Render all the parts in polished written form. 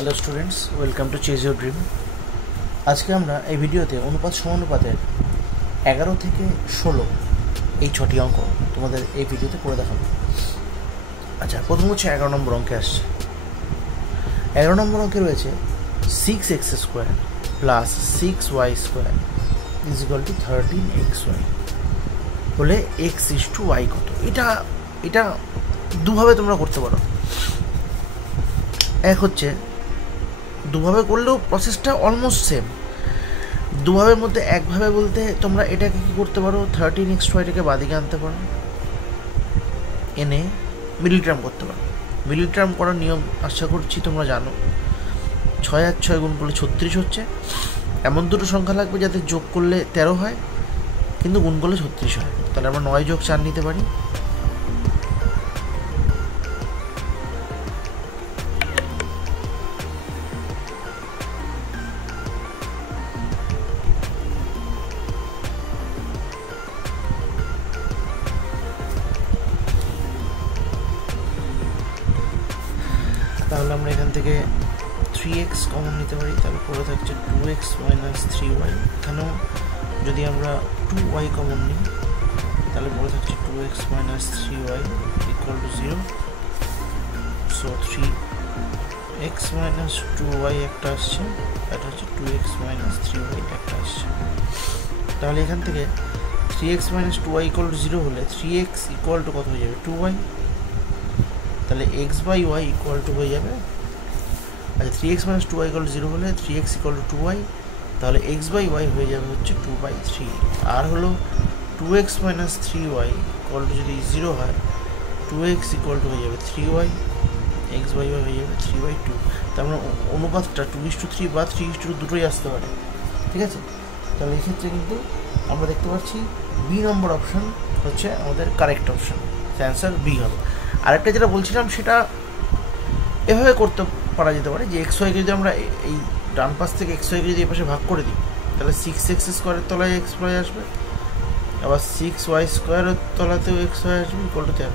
Hello students, welcome to chase your dream. আজকে আমরা এই ভিডিওতে অনুপাত সমানুপাতের 11 থেকে 16 এই 6টি অঙ্ক তোমাদের এই ভিডিওতে করে দেখাবো। আচ্ছা, প্রথম হচ্ছে 11 নম্বর অঙ্কে আসছে। 11 নম্বর অঙ্কে রয়েছে 6x² plus 6y² is equal to 13xy বলে x/y কত। এটা দুভাবে তোমরা করতে পারো। এক হচ্ছে দুভাবে করলেও প্রসেসটা অলমোস্ট সেম। দুভাবের মধ্যে একভাবে বলতে তোমরা এটাকে কী করতে পারো, 13xyটাকে বাদিকে আনতে পারো, এনে মিডল টার্ম করতে পারো। মিডল টার্ম করার নিয়ম আশা করছি তোমরা জানো। 6 আর 6 গুণ করলে 36 হচ্ছে। এমন দুটো সংখ্যা লাগবে যাতে যোগ করলে 13 হয় কিন্তু গুণ করলে 36 হয়। তাহলে আমরা 9+4 নিতে পারি। তাহলে আমরা এখান থেকে 3x কমন নিতে পারি। তাহলে পরে থাকছে 2x - 3y। এখানেও যদি আমরা 2y কমন নিই তাহলে পরে থাকছে 2x - 3y equal to 0। So 3x - 2y একটা আসছে, এটা হচ্ছে 2x - 3y একটা আসছে। তাহলে এখান থেকে 3x - 2y ইকুয়াল টু 0 হলে 3x ইকুয়াল টু কত হয়ে যাবে, 2y। তাহলে x/y ইকুয়াল টু হয়ে যাবে, আচ্ছা 3x - 2y ইকুয়াল টু 0 হলে 3x ইকুয়াল টু 2y, তাহলে x/y হয়ে যাবে হচ্ছে 2/3। আর হলো 2x - 3y ইকুয়াল টু যদি 0 হয় 2x ইকুয়াল টু হয়ে যাবে 3y, x/y হয়ে যাবে 3/2। তার মানে অনুপাতটা 2:3 বা 3:2 দুটোই আসতে পারে, ঠিক আছে। তাহলে এক্ষেত্রে কিন্তু আমরা দেখতে পাচ্ছি বি নম্বর অপশান হচ্ছে আমাদের কারেক্ট অপশান, অ্যান্সার বি হবে। আরেকটা যেটা বলছিলাম সেটা এভাবে করতে পারা যেতে পারে যে xyকে যদি আমরা এই ডান পাশ থেকে xyকে যদি এই পাশে ভাগ করে দিই তাহলে 6x² তলায় xy আসবে, আবার 6y² তলাতেও xy আসবে ইকুয়াল টু 13।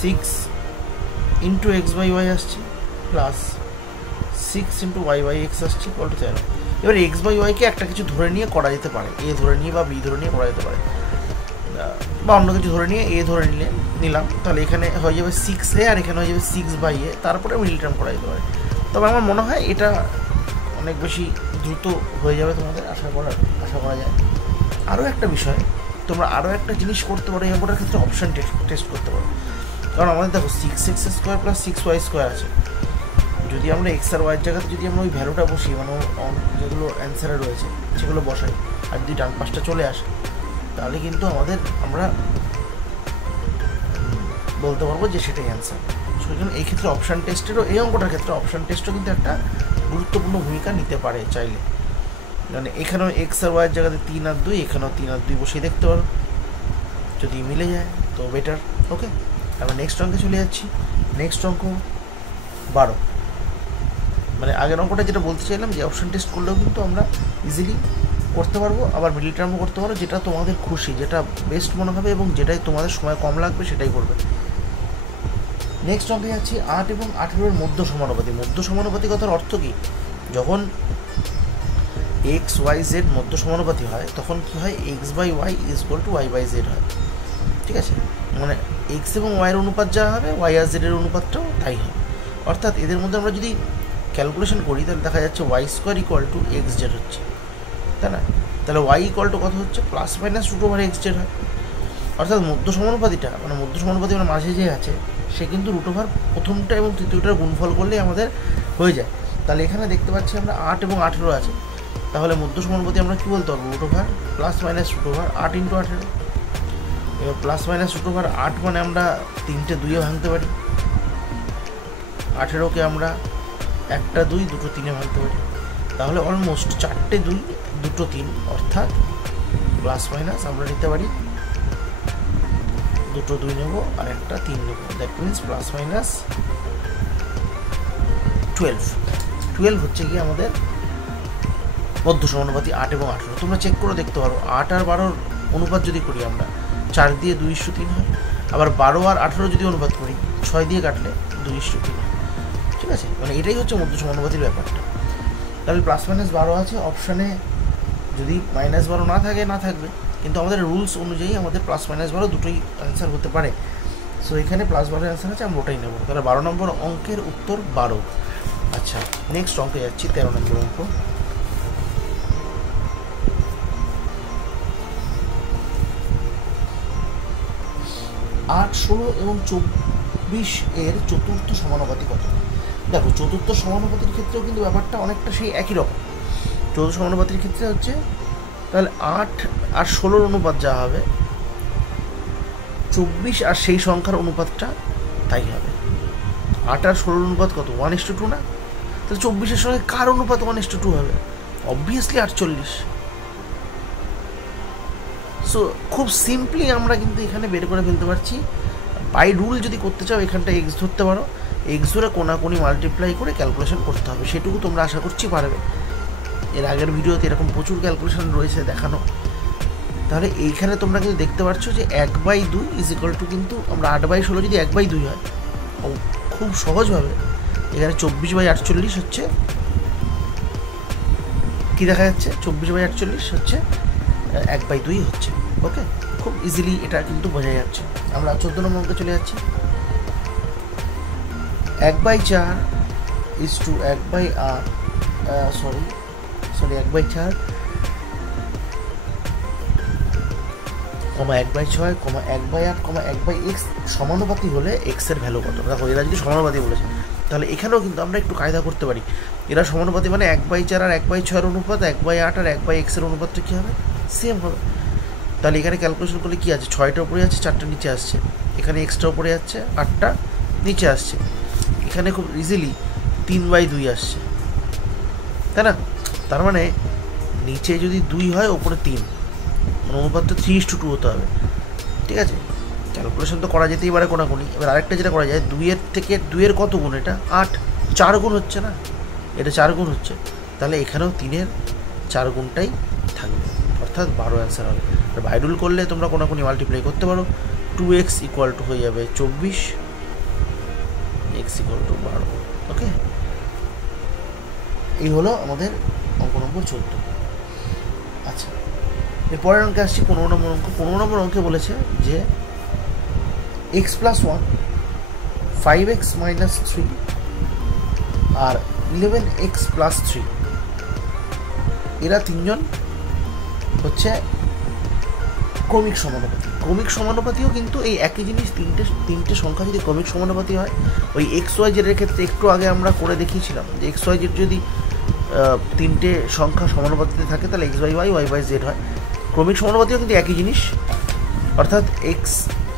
6 ইন্টু x/y আসছে প্লাস 6 ইন্টু y/x আসছে ইকুয়াল টু 13। এবার x/yকে একটা কিছু ধরে নিয়ে করা যেতে পারে, a ধরে নিয়ে বা b ধরে নিয়ে করা যেতে পারে, বা অন্য কিছু ধরে নিয়ে এ ধরে নিলাম। তাহলে এখানে হয়ে যাবে 6a আর এখানে হয়ে যাবে 6/a, তারপরে মিডল টার্ম করা যেতে পারে। তবে আমার মনে হয় এটা অনেক বেশি দ্রুত হয়ে যাবে, তোমাদের আশা করা যায়। আরও একটা বিষয়, তোমরা আরও একটা জিনিস করতে পারো, এই অঙ্কটার ক্ষেত্রে অপশান টেস্ট করতে পারো। কারণ আমাদের দেখো 6x² প্লাস 6y² আছে। যদি আমরা x আর y জায়গাতে যদি আমরা ওই ভ্যালুটা বসি, মানে যেগুলো অ্যান্সারে রয়েছে সেগুলো বসাই, আর যদি ডান পাশটা চলে আসে তাহলে কিন্তু আমরা বলতে পারবো যে সেটাই অ্যান্সার। সেজন্য এই ক্ষেত্রে অপশান টেস্টেরও, এই অঙ্কটার ক্ষেত্রে অপশান টেস্টও কিন্তু একটা গুরুত্বপূর্ণ ভূমিকা নিতে পারে চাইলে। মানে এখানেও এক্স আর ওয়াইয়ের জায়গাতে 3 আর 2, এখানেও 3 আর 2 বসিয়ে দেখতে পারো, যদি মিলে যায় তো বেটার। ওকে, আমরা নেক্সট অঙ্কে চলে যাচ্ছি। নেক্সট অঙ্ক 12। মানে আগের অঙ্কটা যেটা বলতে চাইলাম যে অপশান টেস্ট করলেও কিন্তু আমরা ইজিলি করতে পারবো, আবার মিডল টার্মও করতে পারো, যেটা তোমাদের খুশি, যেটা বেস্ট মনে হবে এবং যেটাই তোমাদের সময় কম লাগবে সেটাই করবে। নেক্সট অঙ্কে যাচ্ছি 8 এবং 18-এর মধ্য সমানুপাতি। মধ্য সমানুপাতিকতার অর্থ কি? যখন x/y/z মধ্য সমানুপাতি হয় তখন কি হয়, x/y is equal to y/z হয়, ঠিক আছে। মানে x এবং y এর অনুপাত যা হবে y আর z এর অনুপাতটাও তাই হবে। অর্থাৎ এদের মধ্যে আমরা যদি ক্যালকুলেশন করি তাহলে দেখা যাচ্ছে y² ইকুয়াল টু xz হচ্ছে, তাই না? তাহলে y ইকুয়াল টু কত হচ্ছে, ±√xz হয়। অর্থাৎ মধ্য সমানুপাতিটা, মানে মধ্য সমানুপাতি মানে মাঝে যে আছে সে কিন্তু √, প্রথমটা এবং তৃতীয়টার গুণফল করলেই আমাদের হয়ে যায়। তাহলে এখানে দেখতে পাচ্ছি আমরা 8 এবং 18 আছে। তাহলে মধ্য সমানুপাতি আমরা কী বলতে পারবো, √, ±√, 8 × 18। এবার ±√8 মানে আমরা 3টে 2-এ ভাঙতে পারি, 18কে আমরা 1টা 2, 2টো 3-এ ভাঙতে পারি। তাহলে অলমোস্ট 4টে 2, 2টো 3, অর্থাৎ প্লাস মাইনাস আমরা নিতে পারি 2টো 2 নেব আর 1টা 3 নেব। দ্যাট মিনস +/-12 হচ্ছে কি আমাদের মধ্য সমানুপাতি 8 এবং 18। তোমরা চেক করে দেখতে পারো 8 আর 12 অনুপাত যদি করি আমরা 4 দিয়ে 2:3 হয়, আবার 12 আর 18 যদি অনুপাত করি 6 দিয়ে কাটলে 2:3, ঠিক আছে? মানে এটাই হচ্ছে মধ্য সমানুপাতির ব্যাপারটা। তাহলে +-12 আছে অপশানে, যদি -12 না থাকে না থাকবে, কিন্তু আমাদের রুলস অনুযায়ী আমাদের +-12 দুটোই অ্যান্সার হতে পারে। সো এখানে +12 অ্যান্সার আছে, আমরা ওটাই নেব। তাহলে 12 নম্বর অঙ্কের উত্তর 12। আচ্ছা, নেক্সট অঙ্কে যাচ্ছি, 13 নম্বর অঙ্ক। আট, 16 এবং 24 এর চতুর্থ সমানুপাতি কত? দেখো, চতুর্থ সমানুপাতির ক্ষেত্রেও কিন্তু ব্যাপারটা অনেকটা সেই একই রকম। চতুর্থ সমানুপাতির ক্ষেত্রে হচ্ছে তাহলে 8 আর 16 অনুপাত যা হবে, 24 আর সেই সংখ্যার অনুপাতটা তাই হবে। 8 আর 16 অনুপাত কত? 1:2 না? তাহলে 24-এর সঙ্গে কার অনুপাত 1:2 হবে? অবভিয়াসলি 48। সো খুব সিম্পলি আমরা কিন্তু এখানে বের করে ফেলতে পারছি। বাই রুল যদি করতে চাও, এখানটা এক্স ধরতে পারো, এক্স ধরে কোনাকুনি মাল্টিপ্লাই করে ক্যালকুলেশন করতে হবে, সেটুকু তোমরা আশা করছি পারবে। এর আগের ভিডিওতে এরকম প্রচুর ক্যালকুলেশন রয়েছে দেখানো। তাহলে এইখানে তোমরা কিন্তু দেখতে পাচ্ছ যে 1/2 = কিন্তু আমরা 8/16 যদি 1/2 হয়, খুব সহজভাবে এখানে 24/48 হচ্ছে, কি দেখা যাচ্ছে? 24/48 হচ্ছে 1/2 হচ্ছে। ওকে, খুব ইজিলি এটা কিন্তু বোঝা যাচ্ছে। আমরা 14 নম্বর অঙ্কে চলে যাচ্ছি। 1/4 = 1/8, সরি 1/4, 1/6, 1/8, 1/x সমানুপাতি হলে এক্স এর ভ্যালু কত? দেখো, এরা যদি সমানুপাতি বলেছে, তাহলে এখানেও কিন্তু আমরা একটু কায়দা করতে পারি। এরা সমানুপাতি মানে 1/4 আর 1/6 অনুপাত, 1/8 আর 1/x এর অনুপাতটা কী হবে? সেম হবে। তাহলে এখানে ক্যালকুলেশন করলে কী আছে? 6টা উপরে যাচ্ছে, 4টা নিচে আসছে। এখানে এক্সট্রা উপরে যাচ্ছে, 8টা নিচে আসছে। এখানে খুব ইজিলি 3/2 আসছে, তাই না? তার মানে নিচে যদি 2 হয়, ওপরে 3, অনুপাতটা 3:2 হতে হবে, ঠিক আছে? ক্যালকুলেশন তো করা যেতেই পারে কোনাকুনি। এবার আরেকটা যেটা করা যায়, 2-এর থেকে 2-এর কত গুণ? এটা 8, 4 গুণ হচ্ছে না? এটা 4 গুণ হচ্ছে, তাহলে এখানেও 3-এর 4 গুণটাই থাকবে, অর্থাৎ 12 অ্যান্সার হবে। বাই রুল করলে তোমরা কোনাকুনি মাল্টিপ্লাই করতে পারো। 2x = হয়ে যাবে 24, x = 12। ওকে, এই হলো আমাদের অঙ্ক নম্বর 14। আচ্ছা, এরপরের অঙ্কে আসছি 15 নম্বর অঙ্ক। 15 নম্বর অঙ্কে বলেছে যে x + 1, 5x - 3 আর 11x + 3, এরা তিনজন হচ্ছে ক্রমিক সমানুপাতি। ক্রমিক সমানুপাতিও কিন্তু এই একই জিনিস, তিনটে সংখ্যা যদি ক্রমিক সমানুপাতি হয়, ওই XYZ এর ক্ষেত্রে একটু আগে আমরা করে দেখিয়েছিলাম যে XYZ যদি তিনটে সংখ্যা সমানুপাতিতে থাকে, তাহলে XY Y, YZ হয়। ক্রমিক সমানুপাতিও কিন্তু একই জিনিস, অর্থাৎ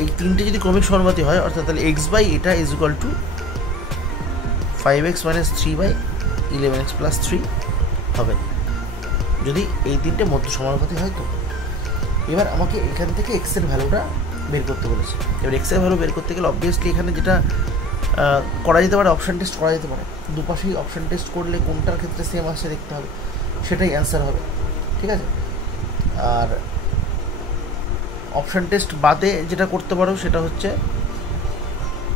এই তিনটে যদি ক্রমিক সমানুপাতি হয়, অর্থাৎ তাহলে x/, এটা = 5x - 3/11x + 3 হবে, যদি এই তিনটে মধ্য সমানুপাতি হয়। তো এবার আমাকে এখান থেকে x এর ভ্যালুটা বের করতে বলেছে। এবার x এর ভ্যালু বের করতে গেলে অবভিয়াসলি এখানে যেটা করা যেতে পারে, অপশান টেস্ট করা যেতে পারে। দুপাশেই অপশান টেস্ট করলে কোনটার ক্ষেত্রে সেম আসছে দেখতে হবে, সেটাই অ্যান্সার হবে, ঠিক আছে? আর অপশান টেস্ট বাদে যেটা করতে পারো সেটা হচ্ছে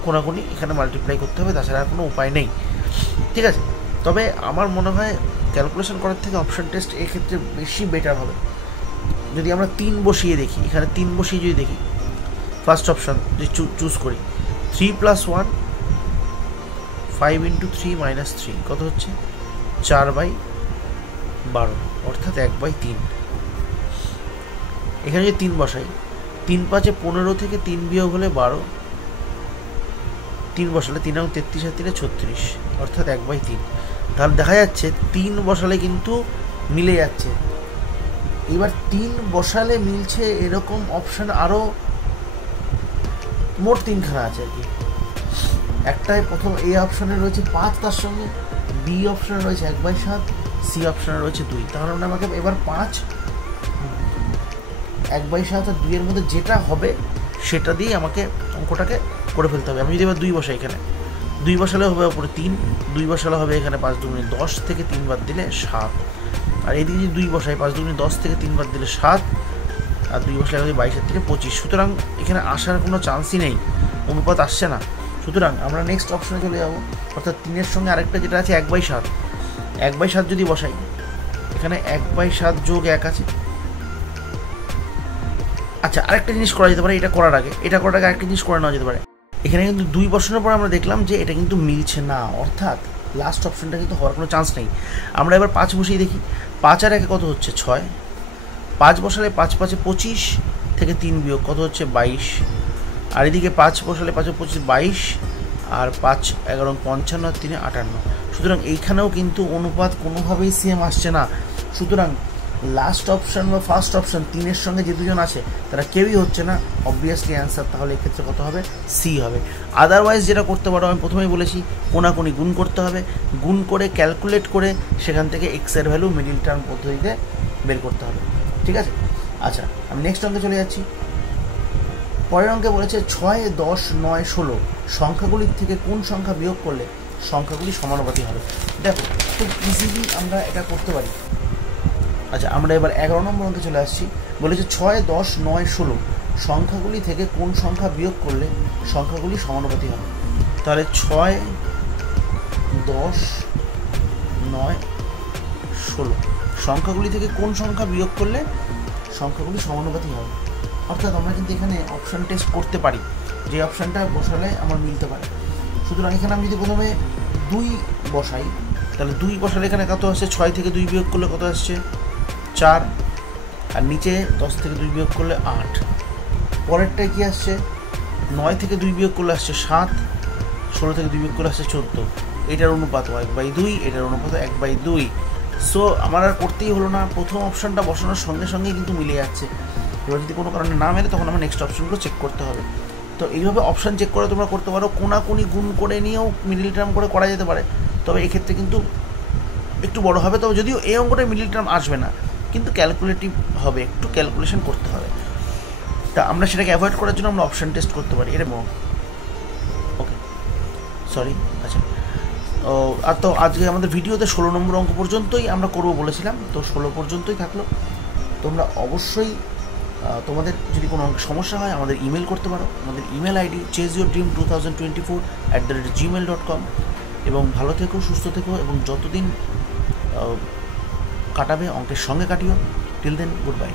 কোনাকুনি এখানে মাল্টিপ্লাই করতে হবে, তাছাড়া আর কোনো উপায় নেই, ঠিক আছে? তবে আমার মনে হয় ক্যালকুলেশন করার থেকে অপশান টেস্ট এক্ষেত্রে বেশি বেটার হবে। যদি আমরা 3 বসিয়ে দেখি, এখানে 3 বসিয়ে যদি দেখি, ফার্স্ট অপশান যদি চুজ করি, 3 + 1, 5 × 3 - 3 কত হচ্ছে? 4/12, অর্থাৎ 1/3। এখানে যদি 3 বসাই, 3 × 5 = 15 থেকে 3 বিয়োগ হলে 12, 3 বসালে 3 × 33 আর 3 = 36, অর্থাৎ 1/3। তাহলে দেখা যাচ্ছে 3 বসালে কিন্তু মিলে যাচ্ছে। এবার 3 বসালে মিলছে এরকম অপশান আরও মোট 3খানা আছে আর কি। একটাই প্রথম এ অপশানে রয়েছে 5, তার সঙ্গে বি অপশানে রয়েছে 1/7, সি অপশানে রয়েছে 2। তাহলে আমাকে এবার 5, 1/7 আর 2-এর মধ্যে যেটা হবে সেটা দিয়ে আমাকে অঙ্কটাকে করে ফেলতে হবে। আমি যদি এবার 2 বসাই, এখানে 2 বসালে হবে ওপরে 3, 2 বসালে হবে এখানে 5 × 2 = 10 থেকে 3 বাদ দিলে 7, আর এদিকে যদি 2 বসাই, 5 × 2 = 10 থেকে 3 বাদ দিলে 7, আর 2 বসালে হবে 22 থেকে 25। সুতরাং এখানে আসার কোনো চান্সই নেই, অনুপাত আসছে না। সুতরাং আমরা নেক্সট অপশনে চলে যাব, অর্থাৎ 3-এর সঙ্গে আরেকটা যেটা আছে 1/7, 1/7 যদি বসাই, এখানে 1/7 যোগ 1 আছে। আচ্ছা, আরেকটা জিনিস করা যেতে পারে, এটা করার আগে আরেকটা জিনিস করে নেওয়া যেতে পারে। এখানে কিন্তু 2 বসানোর পর আমরা দেখলাম যে এটা কিন্তু মিলছে না, অর্থাৎ লাস্ট অপশনটা কিন্তু হওয়ার কোনো চান্স নেই। আমরা এবার 5 বসিয়ে দেখি, 5 আর 1 কত হচ্ছে 6, 5 বসালে 5 5 25 থেকে 3 বিয়োগ কত হচ্ছে 22, আর এদিকে 5 বসালে 5 25 22, আর 5 11 55 আর 3 58। সুতরাং এইখানেও কিন্তু অনুপাত কোনোভাবেই সেম আসছে না। সুতরাং লাস্ট অপশন বা ফার্স্ট অপশন 3-এর সঙ্গে যে দুজন আছে তারা কেউই হচ্ছে না, অবভিয়াসলি অ্যান্সার তাহলে এক্ষেত্রে কত হবে, সি হবে। আদারওয়াইজ যেটা করতে পারো, আমি প্রথমেই বলেছি কোনাকুনি গুণ করতে হবে, গুণ করে ক্যালকুলেট করে সেখান থেকে এক্সের ভ্যালু মিডিল টার্ম পদ্ধতিতে বের করতে হবে। ঠিক আছে? আচ্ছা, আমি নেক্সট অঙ্কে চলে যাচ্ছি। পরের অঙ্কে বলেছে 6, 10, 9, 16 সংখ্যাগুলির থেকে কোন সংখ্যা বিয়োগ করলে সংখ্যাগুলি সমানুপাতিক হবে। দেখো, খুব ইজিলি আমরা এটা করতে পারি। আচ্ছা, আমরা এবার 11 নম্বর অঙ্কে চলে আসছি। বলেছে 6, 10, 9, 16 সংখ্যাগুলি থেকে কোন সংখ্যা বিয়োগ করলে সংখ্যাগুলি সমানুপাতিক হবে। তাহলে 6, 10, 9, 16 সংখ্যাগুলি থেকে কোন সংখ্যা বিয়োগ করলে সংখ্যাগুলি সমানুপাতিক হবে। অর্থাৎ আমরা কিন্তু এখানে অপশান টেস্ট করতে পারি, যে অপশানটা বসালে আমার মিলতে পারে। সুতরাং এখানে আমি যদি প্রথমে 2 বসাই, তাহলে 2 বসালে এখানে কত আসছে, 6 থেকে 2 বিয়োগ করলে কত আসছে 4, আর নিচে 10 থেকে 2 বিয়োগ করলে 8। পরেরটায় কি আসছে, 9 থেকে 2 বিয়োগ করলে আসছে 7, 16 থেকে 2 বিয়োগ করলে আসছে 14। এটার অনুপাত 1/2, এটার অনুপাত 1/2। সো আমার আর করতেই হলো না, প্রথম অপশানটা বসানোর সঙ্গে সঙ্গেই কিন্তু মিলে যাচ্ছে। এবার যদি কোনো কারণে না মেলে তখন আমার নেক্সট অপশানগুলো চেক করতে হবে। তো এইভাবে অপশান চেক করে তোমরা করতে পারো, কোনাকুনি গুণ করে নিয়েও মিডিল টার্ম করে করা যেতে পারে। তবে এক্ষেত্রে কিন্তু একটু বড় হবে, তবে যদিও এই অঙ্কটায় মিডিল টার্ম আসবে না, কিন্তু ক্যালকুলেটিভ হবে, একটু ক্যালকুলেশন করতে হবে। তা আমরা সেটাকে অ্যাভয়েড করার জন্য আমরা অপশান টেস্ট করতে পারি। এরকম ওকে, সরি। আচ্ছা, আর তো আজকে আমাদের ভিডিওতে 16 নম্বর অঙ্ক পর্যন্তই আমরা করবো বলেছিলাম, তো 16 পর্যন্তই থাকলো। তোমরা অবশ্যই তোমাদের যদি কোনো সমস্যা হয় আমাদের ইমেল করতে পারো। আমাদের ইমেল আইডি chaseyourdream2024@gmail.com। এবং ভালো থেকো, সুস্থ থেকো, এবং যতদিন কাটাবে অঙ্কের সঙ্গে কাটিও। Till then, good bye.